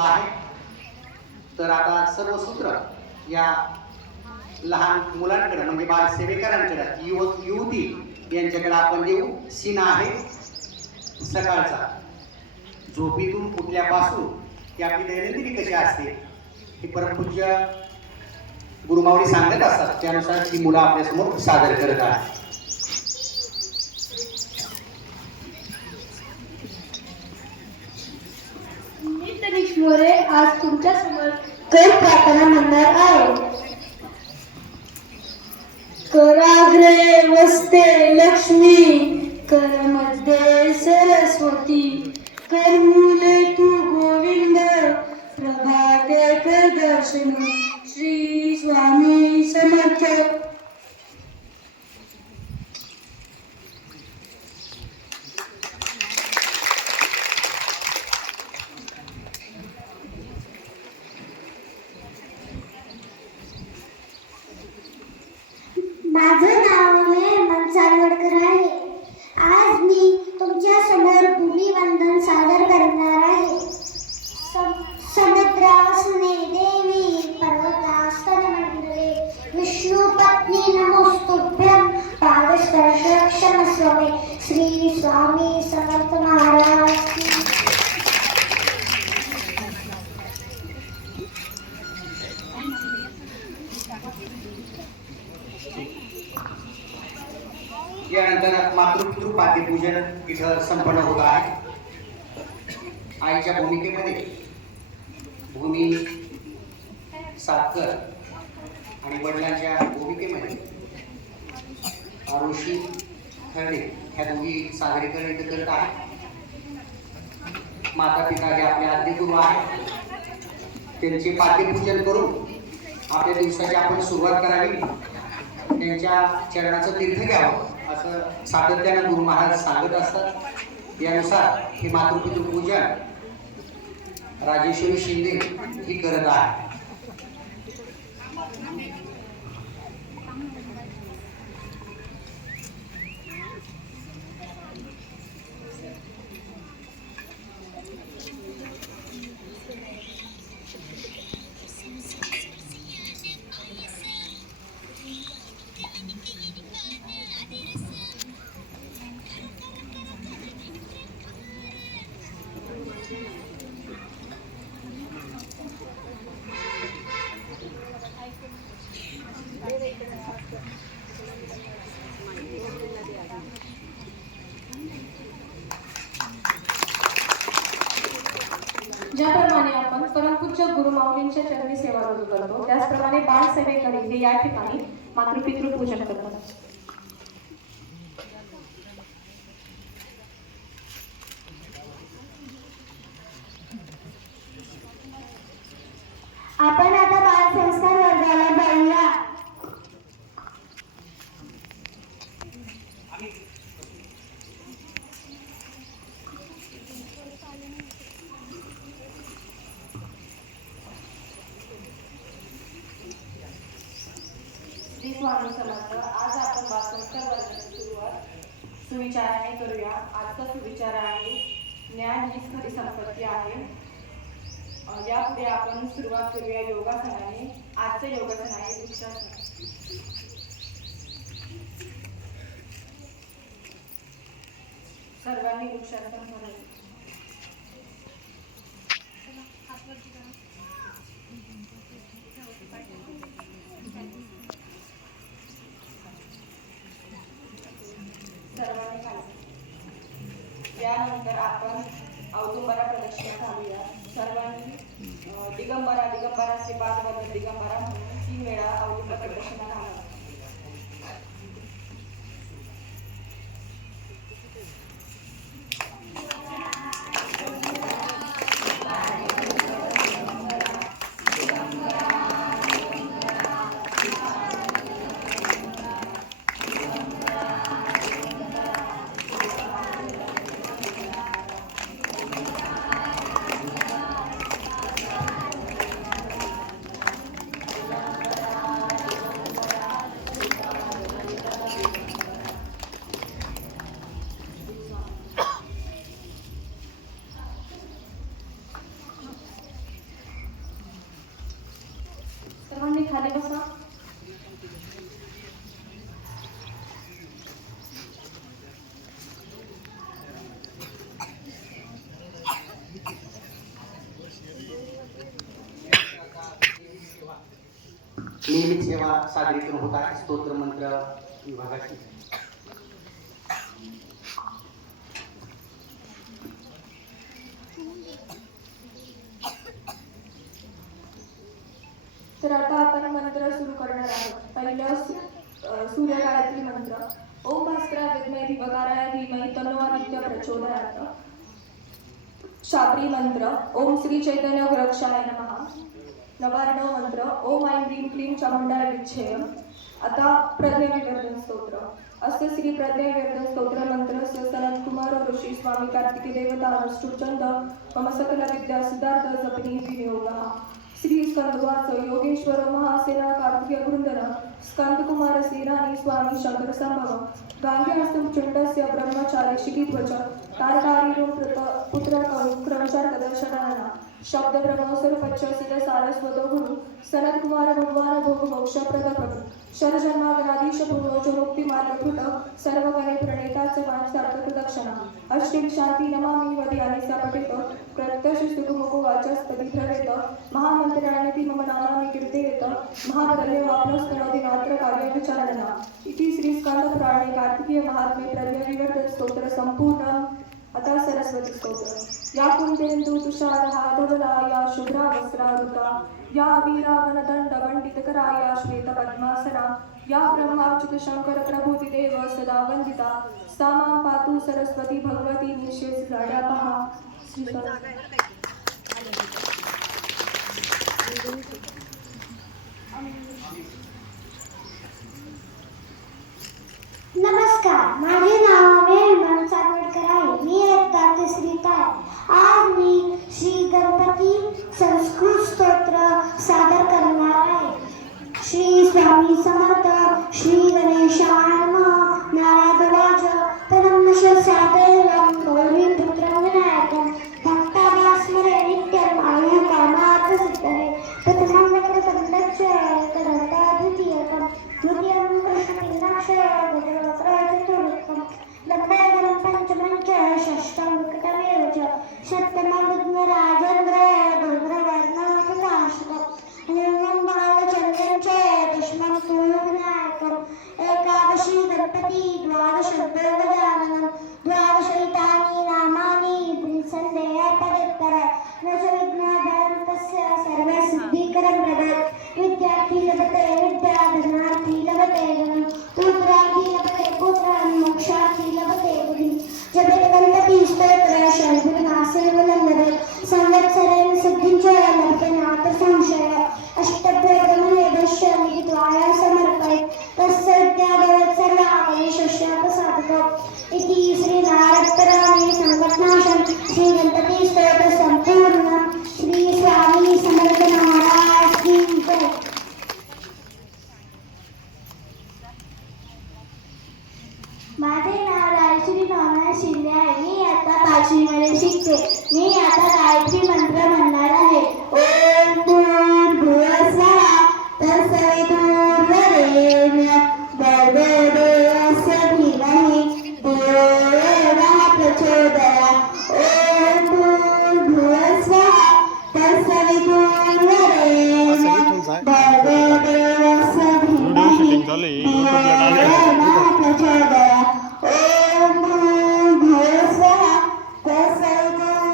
आहे. तर आता सर्व सूत्र या लहान मुलांकडे म्हणजे बालसेवेकरांकडे युवक युवती यांच्याकडे आपण देऊ. सीन आहे सकाळचा. झोपेतून उठल्यापासून की आपली दैनंदिनी कशी असते हे परमपूज्य गुरुमावळी सांगत असतात. त्यानुसार ती मुलं आपल्यासमोर सादर करत आहेत. मी तनिष मोरे आज तुमच्या समोर कर प्रार्थना म्हणणार आहे. कराग्रे वसते लक्ष्मी, कर मध्ये सरस्वती, कर मूले तू गोविंद, प्रभाते कर दर्शन. श्री स्वामी समर्थ. माझं नाव हेमंत सालवडकर आहे. आज मी तुमच्या समोर भूमिवंदन सादर करणार आहे. समुद्रासने देवी पर्वतास्तनमंडले, विष्णुपत्नी नमोस्तुभ्यं, पादस्पर्श क्षमस्व मे. श्री स्वामी समर्थ महाराज की. यानंतर मातृपितृ पाद्यपूजन इथं संपन्न होत आहे. आईच्या भूमिकेमध्ये भूमी सातकर आणि वडिलांच्या भूमिकेमध्ये आरुषी खर्डे ह्या दोघी सादरीकरण इथं करत आहेत. माता पिता हे आपले आद्यगुरू आहेत. त्यांचे पाद्यपूजन करून आपल्या दिवसाची आपण सुरुवात करावी. त्यांच्या चरणाचं तीर्थ घ्यावं असं सातत्यानं गुरु महाराज सांगत असतात. यानुसार हे मातृपितृ पूजन राजेश्वरी शिंदे ही करत आहे. ज्याप्रमाणे आपण परमपूज्य गुरुमाऊलींच्या चरणी सेवा रुजू करतो, त्याचप्रमाणे बालसेवेकरी हे या ठिकाणी मातृपितृ पूजन करतात. आपण आता बाल संस्कार वर्गाला जाऊया. श्री स्वामी समर्थ. आज आपण बालसंस्कार वर्गाची सुरुवात सुविचाराने करूया. आजचा सुविचार आहे ज्ञान हीच खरी संपत्ती आहे. यापुढे आपण सुरुवात करूया योगासनाने. आजचं योगासन आहे वृक्षासन. सर्वांनी वृक्षासन करावे. सर्वांनी खाली. यानंतर आपण औदुंबरा प्रदक्षिणा घालूया. सर्वांनी दिगंबरा दिगंबरा श्रीपाद वल्लभ दिगंबरा म्हणून 3 वेळा औदुंबर प्रदक्षिणा घालावी. खाली बसा. नियमित सेवा सादरीकरण होत आहे स्तोत्र मंत्र विभागाची. तर आता आपण मंत्र सुरू करणार आहोत. पहिलं सूर्यकाळातील मंत्र. ओम भास्करा विद्महे दिवकाराय धीमहि तन्नो आदित्य प्रचोदयात्. शाबरी मंत्र. ओम श्री चैतन्य गोरक्षाय नमः. नवार्णव मंत्र. ओम ऐं ह्रीं क्लीं चामुंडाय विच्छेय. आता प्रज्ञाविवर्धन स्तोत्र. अस्य श्री प्रज्ञाविवर्धन स्तोत्र मंत्रस्य सनत कुमार ऋषी स्वामी कार्तिकी देवता अनुष्ठुचंद मम सकल विद्या सिद्धार्थ जपनी विनियोगः. श्री स्कंदवाच योगेश्वर महासेना कार्तिकीय वृंदन स्कंद कुमार सेनानी स्वामी शंकर संभव गांग्यास्तम चंडस्य ब्रह्मचारी शिखिध्वज तारकारीरूम पुत्र क्रमचार दर्शनाना शब्द ब्रह्मोसर पच्चसिद सारस्वतो गुरु सनत कुमार भगवान भोग मोक्ष प्रद शरजन्मागनाधीश भूमोज मुक्ती मार्गकृत सर्व गणे प्रणेताच वांछार्थ प्रदक्षिणा अष्टिक शांती नमामि वदयानि सपठित प्रत्यक्ष सुखमुखो वाचस्पति भ्रवेत महामंत्राणि मम नामानि कीर्तयेत महाबलयो वाप्नोस्करोति नात्र कार्य विचारणा. इति श्री स्कंद पुराणे कार्तिकीय महात्म्ये प्रज्ञाविवर्धन स्तोत्र संपूर्ण. आता सरस्वती स्तोत्र. या कुंदेन्दु तुषारहाधवला या शुभ्रा वस्त्रावृता या वीरावनदंड वंडितकरा या श्वेत पद्मासना या ब्रह्माच्युत शंकर प्रभुतिदेव सदा वंदिता सा मां पातु सरस्वती भगवती निशेष लाड्या पहा. नमस्कार, माझे नाव हेमंत सातवडकर आहे. मी इयत्ता तिसरीत आहे. आज मी श्री गणपती संस्कृत स्तोत्र सादर करणार आहे. श्री स्वामी समर्थ. श्री गणेशाय नमः. नारायणवाच परमश सादेवं गौरीपुत्रं विनायकं भक्तादास्मरे नित्यं आयु कामार्थ सिद्धये. प्रथमं वक्रतुण्डस्य एकदन्ता द्वितीयकं द्वितीयं कृष्णमीनाक्षं गजवक्त्रचतुर्थं लम्बोदरं पंचमं च षष्ठं विकटमेव च सप्तमं विघ्नराजेन्द्र धूम्रवर्णं कृताशकं निर्मलं बालचन्द्रं च दशमं तु विनायकम्. एकादशी गणपति द्वादशं गजाननं द्वादशैतानि नामानि सन्देह पदत्तर न च विघ्नहरं तस्य सर्वसिद्धिकरं प्रभो. विद्यार्थी लभते विद्या धनार्थी लभते धनं पुत्रार्थी लभते पुत्रान् मोक्षार्थी लभते बुद्धिं. जपेत गणपती स्तोत्र शरदमासे वलंबते संवत्सरेण सिद्धिं च लभते नात्र संशय. अष्टभ्यगमने दश्य निहित्वाय समर्पयेत् तस्य विद्याभवेत् सर्वा गणेशस्य प्रसादतो. इति श्री नारदपुराणे संकटनाशं श्री गणपती स्तोत्र संपूर्ण. श्री स्वामी समर्थ महाराज की जय. माझे नाव राजश्री नवनाथ शिंदे आहे. मी आता 5वी मध्ये शिकते. मी आता गायत्री मंत्र म्हणणार आहे. ओम भूर्भुवस्वः तत्सवितुर्वरेण्यं भर्गो देवस्य धीमहि धियो यो नः प्रचोदयात्. ओम भूर्भुवस्वः तत्सवितुर्वरेण्यं भर्गो देवस्य धीमहि धियो यो नः प्रचोदयात्. ओम भूर्भुवस्वः तत्सवितुर्वरेण्यं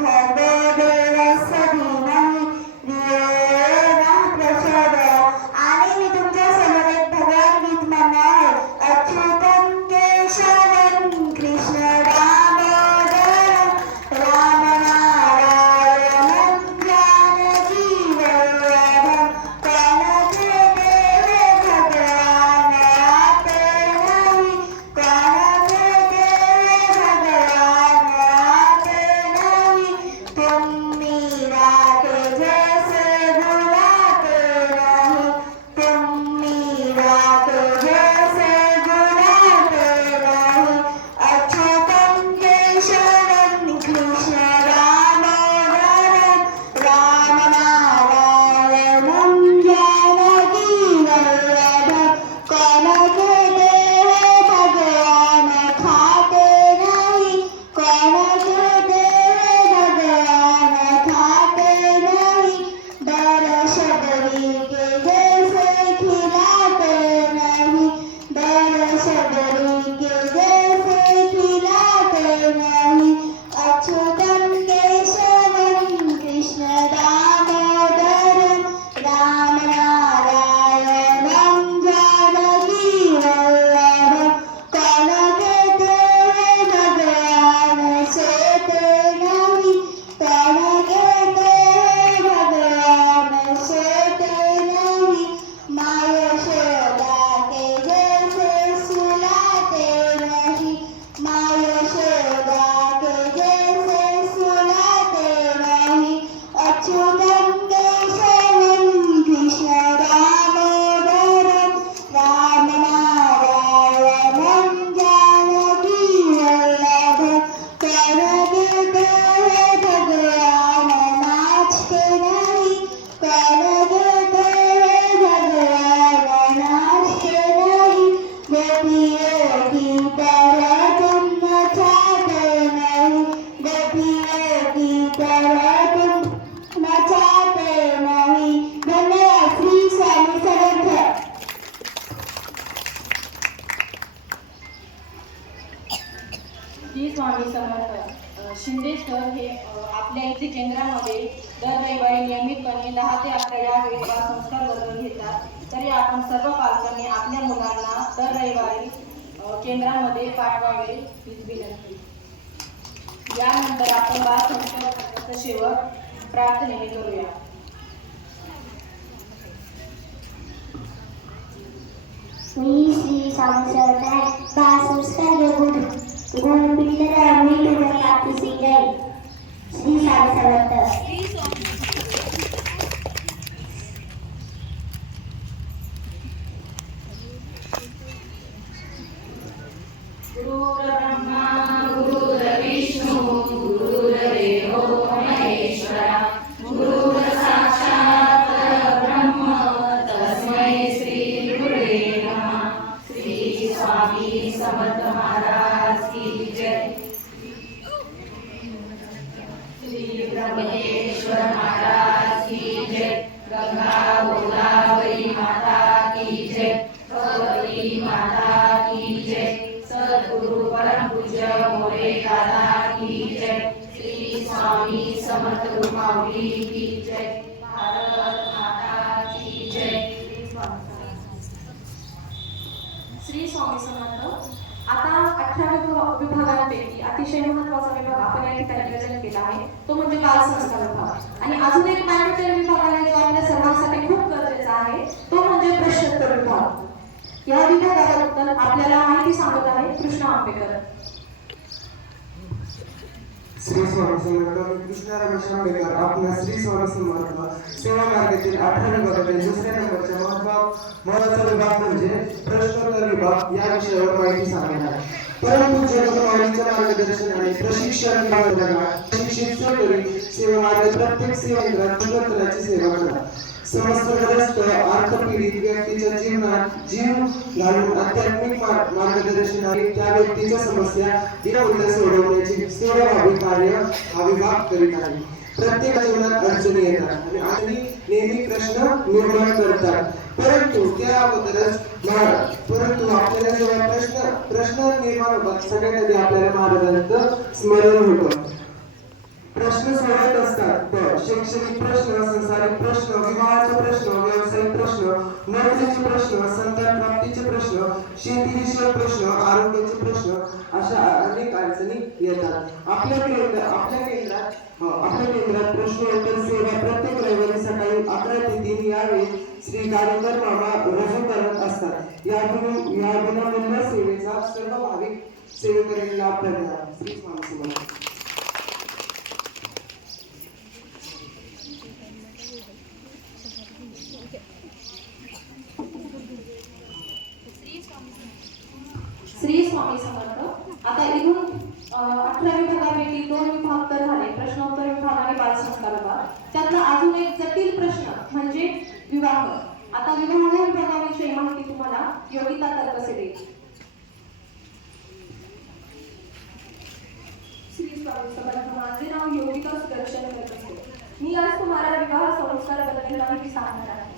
भर्गो देवस्य धीमहि धियो यो नः प्रचोदयात्. आणि मी तुमच्या समोर एक भगवान गीत म्हणणार आहे. अच्युतं केशवं कृष्ण दामोदरं रामनारायणं जानकीवल्लभं प्रणतोदेव तुम चाहते नहीं. धन्यवाद. श्री स्वामी समर्थ. श्री स्वामी समर्थ. शिंदे सर हे आपल्या इथे केंद्रामध्ये दर रविवारी नियमितपणे 10 ते 11 या वेळेला संस्कार वर्ग घेतात. तरी आपण सर्व पालकांनी आपल्या मुलांना दर रविवारी केंद्रामध्ये पाठवावे हीच विनंती. यानंतर आपण बाल संस्कार वर्गाचा शेवट प्रार्थनेने करूया. मी श्री स्वामी समर्थ आहे. बाल संस्कार गुण बिल्डर मी तुझ्या पाठीशी जाईल. श्री स्वामी समर्थ. गुरुर्ब्रह्मा गुरुर्विष्णू गुरुर्देवो महेश्वरा गुरुर्साक्षात् परब्रह्म तस्मै श्री गुरुवे नमः. श्री स्वामी समर्थ महाराज की जय. श्री ब्रह्मेश्वर महाराज की जय. गंगा गोदावरी माता की जय. भगवती माता की जय. सद्गुरु परम पूज्य मोरे दादा की जय. श्री स्वामी समर्थ माऊली की जय. भारत माता की जय. श्री स्वामी समर्थ. आता 18 विभागांपैकी अतिशय महत्त्वाचा विभाग आपण या ठिकाणी नियोजन केला आहे तो म्हणजे बाल संस्कार विभाग. आणि अजून एक मॅन्डेटरी विभाग आहे जो आपल्या सर्वांसाठी खूप गरजेचा आहे तो म्हणजे प्रश्नोत्तर विभाग. या विभागाबद्दल आपल्याला माहिती सांगत आहे कृष्णा आंबेकर. श्री स्वामी समर्थ. मी कृष्णा रमेश आंबेकर आपल्या श्री स्वामी समर्थ सेवा मार्गातील 18 विभागातील दुसऱ्या नंबरच्या महत्त्वाचा विभाग म्हणजे प्रश्नोत्तर विभाग या विषयावर माहिती सांगणार आहे. परंतु जगमाऊलीच्या मार्गदर्शनाने प्रशिक्षण विभागाला प्रशिक्षित सहकारी सेवा मार्ग प्रत्येक सेवा केंद्रात प्रश्नोत्तराची सेवा करा. समस्याग्रस्त अर्थपीडित व्यक्तीच्या जीवनात जीव घालून आध्यात्मिक मार्गदर्शनाने त्या व्यक्तीच्या समस्या विनामूल्य सोडवण्याची सेवाभावी कार्य हा विभाग करीत आहे. प्रत्येक जीवनात अडचणी येतात आणि अडचणी नेहमी प्रश्न निर्माण करतात. परंतु आपल्याला जेव्हा प्रश्न निर्माण होतात सगळ्यात आधी आपल्याला महाराजांचं स्मरण होतं. प्रश्न सोडवत असतात तर शैक्षणिक प्रश्न, संसारिक प्रश्न, विवाहाचे प्रश्न, व्यावसायिक प्रश्न, नोकरीचे प्रश्न, संतान प्राप्तीचे प्रश्न, शेतीविषयक प्रश्न, आरोग्याचे प्रश्न अशा अनेक अडचणी येतात. आपल्या केंद्रात प्रश्नोत्तर सेवा प्रत्येक रविवारी सकाळी 11 ते 3 यावेळी श्री गाडीकर मामा रुजू करत असतात. या विनामूल्य सेवेचा सर्व भाविक सेवेकरीला लाभ मिळणार. श्री स्वामी समर्थ. श्री स्वामी समर्थ. आता इथून 18 विभागापैकी 2 विभाग तर झाले प्रश्नोत्तर विभाग आणि बाल संस्कार विभाग. त्यातला अजून एक जटिल प्रश्न म्हणजे विवाह. आता विवाह विभागाविषयी माहिती तुम्हाला योगिता तरकसे देईल. श्री स्वामी समर्थ. माझे नाव योगिता सुदर्शन तरकसे. मी आज तुम्हाला विवाह संस्काराबद्दल माहिती सांगणार आहे.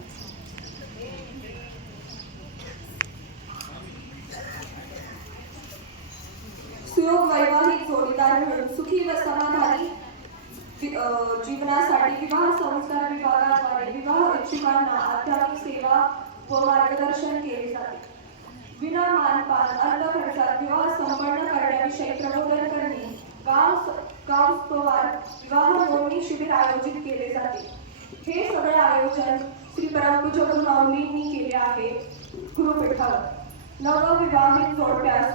सुयोग वैवाहिक जोडीदार मिळून सुखी व समाधानी जीवनासाठी विवाह संस्कार विभागाद्वारे विवाह इच्छुकांना आध्यात्मिक सेवा व मार्गदर्शन केले जाते. विना मानपान अन्न खर्चात विवाह संपन्न करण्याविषयी प्रबोधन करणे, गावस्तवार विवाह नोंदणी शिबिर आयोजित केले जाते. हे सगळे आयोजन श्री परमपूज्य गुरु माऊलींनी केले आहे गुरुपीठावर. नवविवाहित जोडप्यास